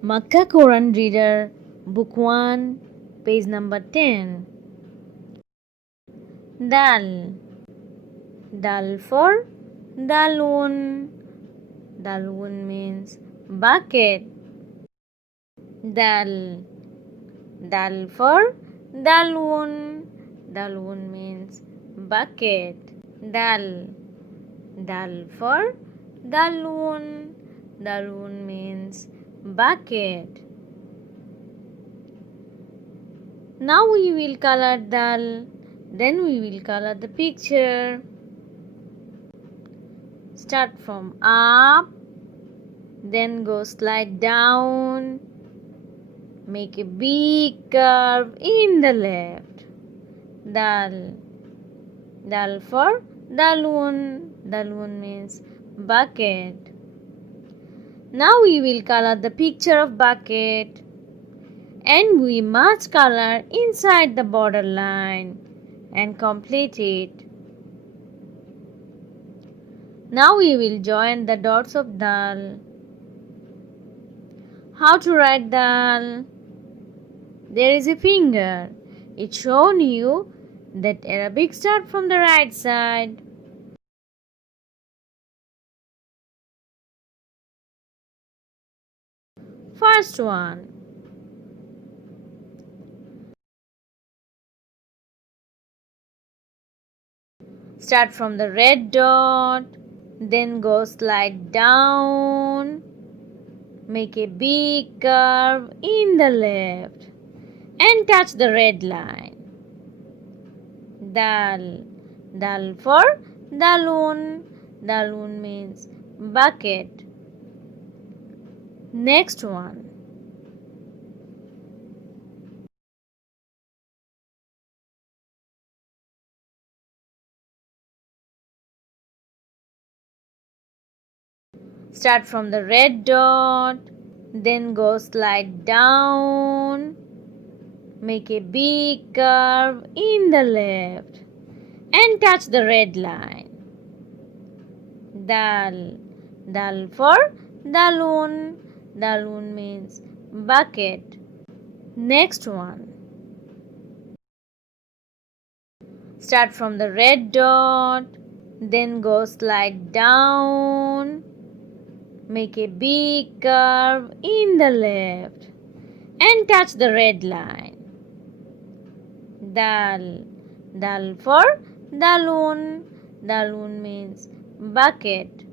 Makkah Quran Reader, Book 1, page number 10. Daal. Daal for dalun. Dalun means bucket. Daal. Daal for dalun. Dalun means bucket. Daal. Daal for dalun. Dalun means bucket. Now we will color daal. Then we will color the picture. Start from up, then go slide down. Make a big curve in the left. Daal. Daal for dalun. Dalun means bucket. Now we will color the picture of bucket. And we must color inside the border line and complete it. Now we will join the dots of daal. How to write daal? There is a finger. It shown you that Arabic start from the right side. First one. Start from the red dot, then go slide down. Make a big curve in the left and touch the red line. Daal. Daal for dalun. Dalun means bucket. Next one. Start from the red dot, then go slide down. Make a big curve in the left and touch the red line. Daal. Daal for dalun. Dalun means bucket. Next one. Start from the red dot, then go slide down. Make a big curve in the left and touch the red line. Daal. Daal for dalun. Dalun means bucket.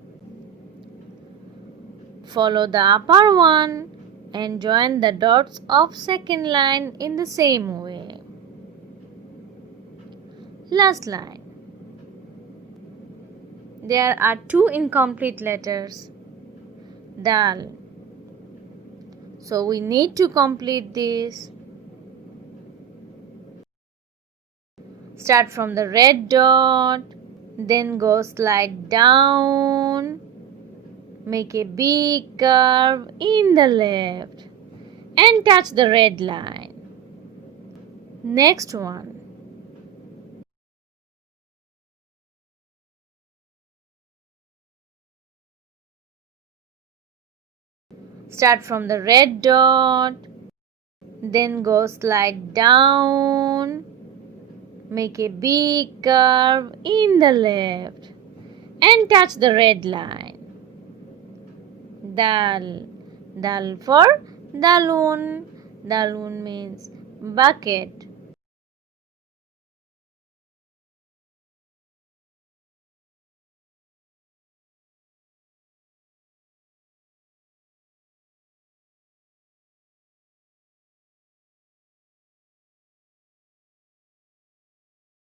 Follow the upper one and join the dots of second line in the same way. Last line. There are two incomplete letters. Daal. So we need to complete this. Start from the red dot, then go slide down. Make a big curve in the left and touch the red line. Next one. Start from the red dot, then go slide down. Make a big curve in the left and touch the red line. Daal. Daal for dalun. Dalun means bucket.